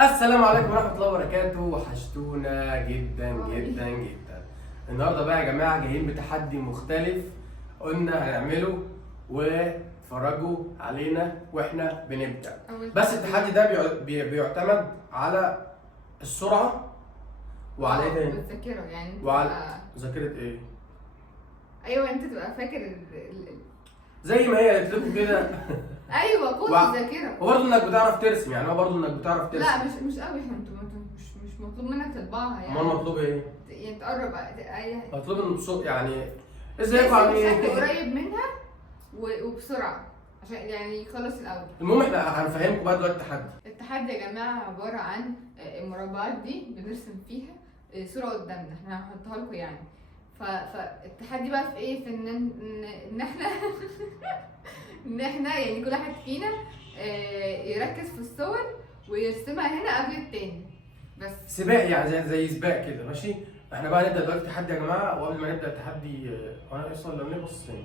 السلام عليكم ورحمة الله وبركاته، وحشتونا جدا جدا جدا. النهارده بقى يا جماعة جايين بتحدي مختلف قلنا هنعمله واتفرجوا علينا واحنا بنبدأ. بس التحدي ده بيعتمد على السرعة وعلى ايه تاني؟ والذاكرة، يعني انت وعلى ذاكرة ايه؟ ايوه انت تبقى فاكر زي ما هي قالت لكم كده. ايوه قوة الذاكرة. وبرضه انك بتعرف ترسم، يعني هو برضه انك بتعرف ترسم. لا مش قوي، انتوا مش مطلوب منك تطبعها يعني. امال مطلوب ايه؟ يعني تقرب اي مطلوب ان يعني ازيكم عاملين قريب منها وبسرعة عشان يعني يخلص الاول. المهم احنا هنفهمكم بقى دلوقتي التحدي. التحدي يا جماعة عبارة عن المربعات دي بنرسم فيها صورة قدامنا، احنا هنحطها لكم يعني. فالتحدي بقى في ايه؟ في ان احنا ان احنا يعني كل واحد فينا يركز في الصور ويرسمها هنا قبل التاني. بس سباق يعني زي سباق كده، ماشي؟ احنا بقى نبدا دلوقتي التحدي يا جماعه. وقبل ما نبدا التحدي انا اصلا لو نبص تاني.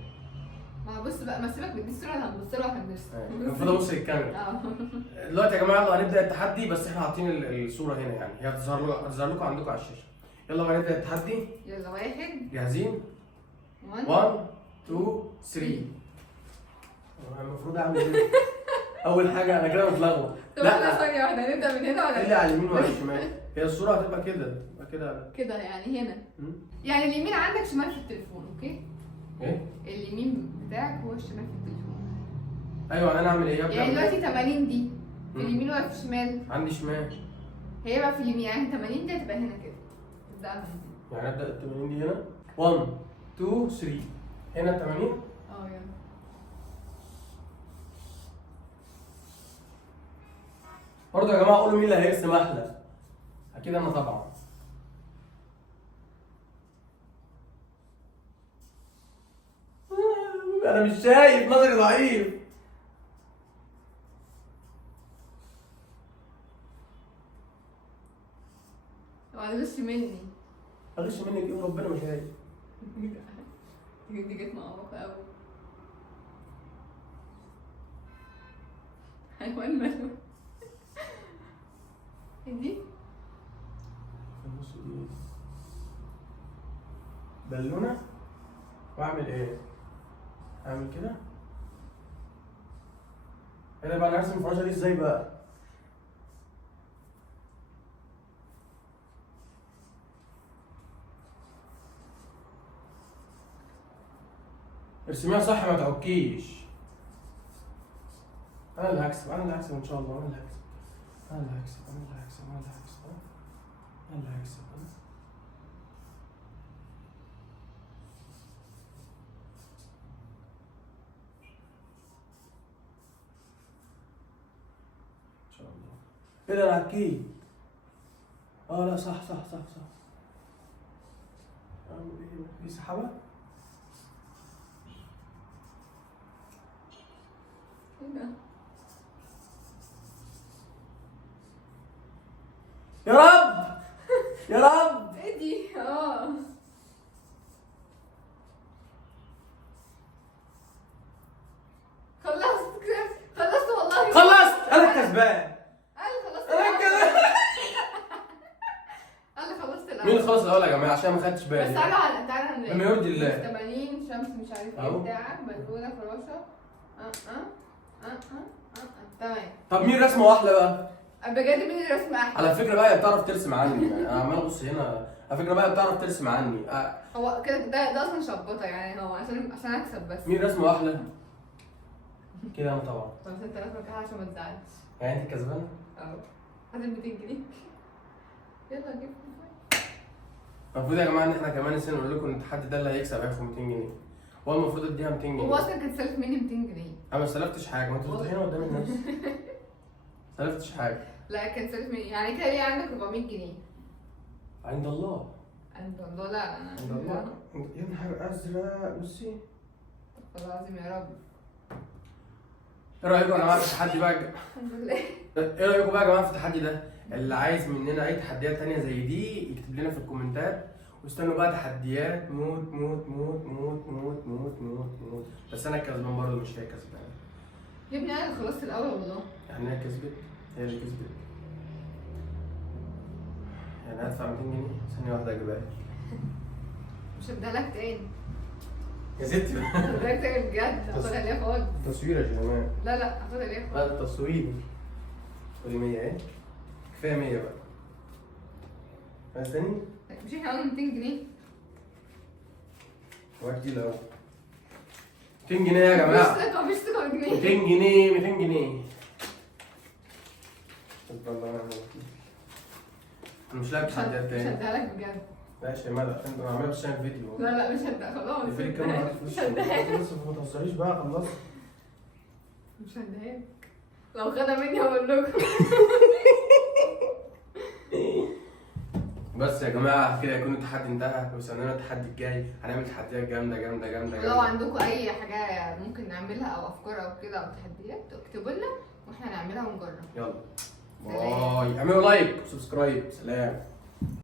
ما بص بقى، ما سيبك من الصوره اللي هنبص لها وهنرسم. المفروض ابص للكاميرا. دلوقتي يا جماعه يلا هنبدا التحدي، بس احنا حاطين الصوره هنا، يعني هي هتظهر لكم عندكم على الشاشه. يلا بقى نبدا التحدي. يلا واحد. جاهزين؟ 1 2 3. المفروض اعمل ايه؟ اول حاجه انا كده متلخبط. لا ثانيه واحده، هنبدا من هنا ولا اللي على اليمين ولا الشمال؟ هي الصوره هتبقى كده كده يعني هنا. يعني اليمين عندك، شمال في التليفون، اوكي؟ ايه؟ اليمين بتاعك هو الشمال في التليفون. ايوه انا اعمل ايه؟ يعني دلوقتي 80 دي في اليمين ولا في الشمال؟ عندي شمال. هي بقى في اليمين، يعني 80 دي هتبقى هنا كده. تبدا من هنا. يعني ابدا ال 80 دي هنا. 1 2 3. هنا ال 80. يلا. برضه يا جماعه قولوا مين اللي هيرسم احلى. اكيد انا طبعا. انا مش شايف، نظري ضعيف. ما تغش مني. اغش منك ايه وربنا ما شايف. دي جت مقرفه قوي. حيوان ماله؟ دي النص دي بالونه. واعمل ايه؟ اعمل كده. انا بقى هرسم الفراشه دي ازاي بقى؟ ارسميها صح ما تعكيش. انا اللي هكسب ان شاء الله. انا اللي هكسب ان شاء الله. ايه ده انا هكيت. لا صح. اعمل ايه؟ في سحابه. ايه ده؟ يا رب يا رب. ايه دي؟ خلصت والله. خلصت. انا الكسبان. خلصت. انا كده. انا خلصت الاول. مين اللي خلص الاول يا جماعه؟ عشان ما خدتش بالي. بس تعالى بما يرضي الله. 80 شمس مش عارف ايه بتاعك، بلبونه فراشه. تمام. طب مين رسمه احلى بقى؟ بجد مين اللي رسم احلى؟ على فكره بقى هي بتعرف ترسم عني، يعني انا عمال ابص هنا. على فكره بقى بتعرف ترسم عني. هو كده ده اصلا شبطه يعني، هو عشان اكسب بس. مين رسمه احلى؟ كده انا طبعا. طب انت رسمك احلى عشان ما تزعلش. يعني انت كسبانه؟ هات 200 جنيه. يلا جيب. المفروض يا جماعه ان احنا كمان السنه نقول لكم ان التحدي ده اللي هيكسب هياخد 200 جنيه. هو المفروض اديها 200 جنيه. هو اصلا كان سالف مني 200 جنيه. انا ما استلفتش حاجه، ما انتوا فاتحين قدام الناس. ما استلفتش حاجه. لا كان سالف مني، يعني كده ليه عندك 400 جنيه؟ عند الله. عند الله. لا عند الله. يا نهار ازرق. بصي. والله العظيم يا رب. ايه رايكم يا جماعه في التحدي بقى؟ الحمد لله. ايه رايكم بقى يا جماعه في التحدي ده؟ اللي عايز مننا اي تحديات تانية زي دي يكتب لنا في الكومنتات، واستنوا بقى تحديات موت موت موت موت موت موت موت موت. بس انا الكسبان برضه مش هي كسبانه. يا ابني انا اللي خلصت الاول والله. يعني هي كسبت، هي اللي كسبت. انا هدفع 200 جنيه ثانيه واحده اجيبها لك. مش هديها لك تاني. يا ستي مش هديها لك تاني بجد، هاخدها ليا خالص. تصوير يا شيماء. لا لا هاخدها ليا خالص. لا التصوير. قولي 100 اهي. كفايه 100 بقى. عايز تاني؟ مش احنا قلنا 200 جنيه؟ واحد دي الاول. 200 جنيه يا جماعه. مفيش ثقة بجنيه. 200 جنيه 200 جنيه. انا مش لاعب تحديات مش تاني. هديها لك بجد. لا يا شيماء لا انت بعملها بس عشان فيديو. لا لا مش هديها خلاص. في الكاميرا مش هديها. بس ما تهزريش بقى خلاص. مش هديها لك. لو خدها مني هقول لكم. بس يا جماعه كده يكون التحدي انتهى، واستنانا التحدي الجاي هنعمل تحديات جامده جامده جامده لو جامده. عندكم اي حاجة ممكن نعملها او افكار او كده او تحديات اكتبوا لنا واحنا نعملها ونجرب. يلا سلام. باي. اعملوا لايك وسبسكرايب. سلام.